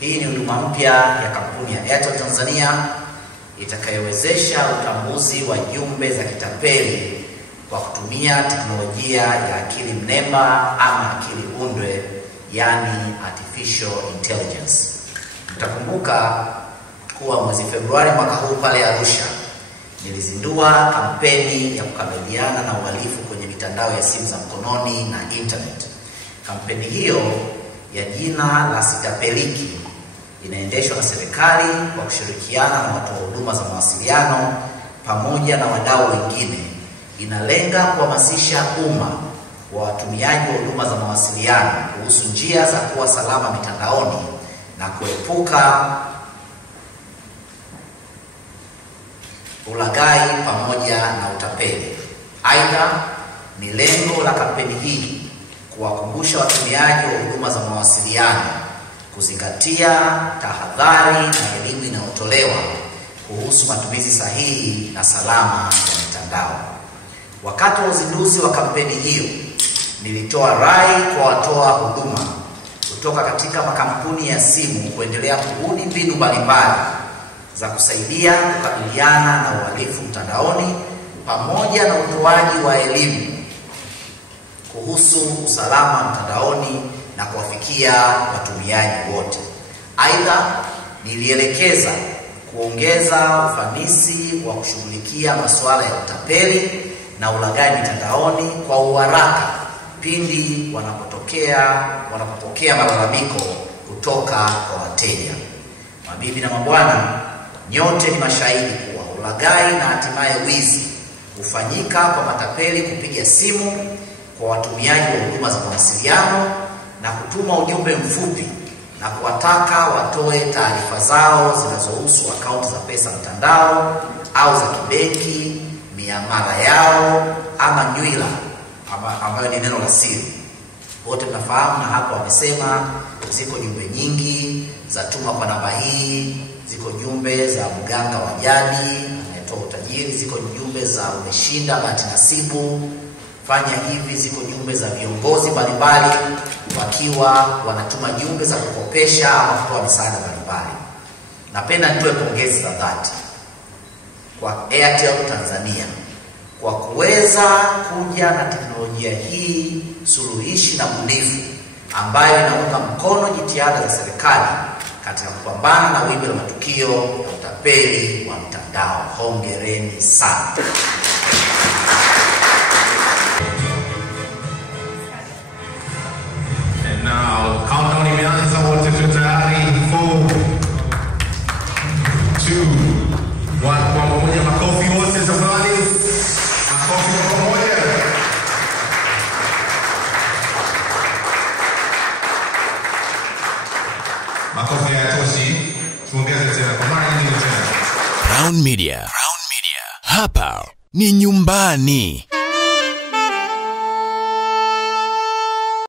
Hii ni huduma mpya ya kampuni ya Airtel Tanzania itakayowezesha utambuzi wa jumbe za kitapeli kwa kutumia teknolojia ya akili mnemba ama akili undwe, yani artificial intelligence. Mtakumbuka kuwa mwezi Februari mwaka huu pale Arusha nilizindua kampeni ya kukabiliana na uhalifu kwenye mitandao ya simu za mkononi na internet. Kampeni hiyo ya jina la Sitapeliki inaendeshwa na serikali kwa kushirikiana na watoa huduma za mawasiliano pamoja na wadau wengine. Inalenga kuhamasisha umma wa watumiaji wa huduma za mawasiliano kuhusu njia za kuwa salama mitandaoni na kuepuka ulaghai pamoja na utapeli. Aidha, ni lengo la kampeni hii kuwakumbusha watumiaji wa huduma za mawasiliano kuzingatia tahadhari na elimu inayotolewa kuhusu matumizi sahihi na salama ya mitandao. Wakati wa uzinduzi wa kampeni hiyo, nilitoa rai kwa watoa huduma kutoka katika makampuni ya simu kuendelea kubuni mbinu mbalimbali za kusaidia kukabiliana na uhalifu mtandaoni pamoja na utoaji wa elimu kuhusu usalama mtandaoni na kuwafikia watumiaji wote. Aidha, nilielekeza kuongeza ufanisi wa kushughulikia masuala ya utapeli na ulaghai mitandaoni kwa uharaka pindi wanapopokea malalamiko kutoka kwa wateja. Mabibi na mabwana, nyote ni mashahidi kuwa ulaghai na hatimaye wizi hufanyika kwa matapeli kupiga simu kwa watumiaji wa huduma za mawasiliano na kutuma ujumbe mfupi na kuwataka watoe taarifa zao zinazohusu akaunti za pesa mtandao au za kibenki, miamala yao ama nywila ambayo ni neno la siri. Wote tunafahamu, na hapo wamesema ziko jumbe nyingi za tuma kwa namba hii, ziko jumbe za mganga wa jadi anayetoa utajiri, ziko jumbe za umeshinda bahati nasibu, fanya hivi, ziko jumbe za viongozi mbalimbali wakiwa wanatuma jumbe za kukopesha ama kutoa misaada mbalimbali. Napenda nitoe pongezi za dhati kwa Airtel Tanzania kwa kuweza kuja na teknolojia hii suluhishi na bunifu ambayo inaunga mkono jitihada za serikali katika kupambana na wimbi la matukio ya utapeli wa mtandao. Hongereni sana. And now, countdown imeanza, wote tayari. 4, 2, 1. Kwa pamoja, makofi wote tafadhali. Makofi kwa pamoja. Makofi hayatoshi. Tuongeze tena kwa mara nyingine tena. Crown Media. Hapa ni nyumbani.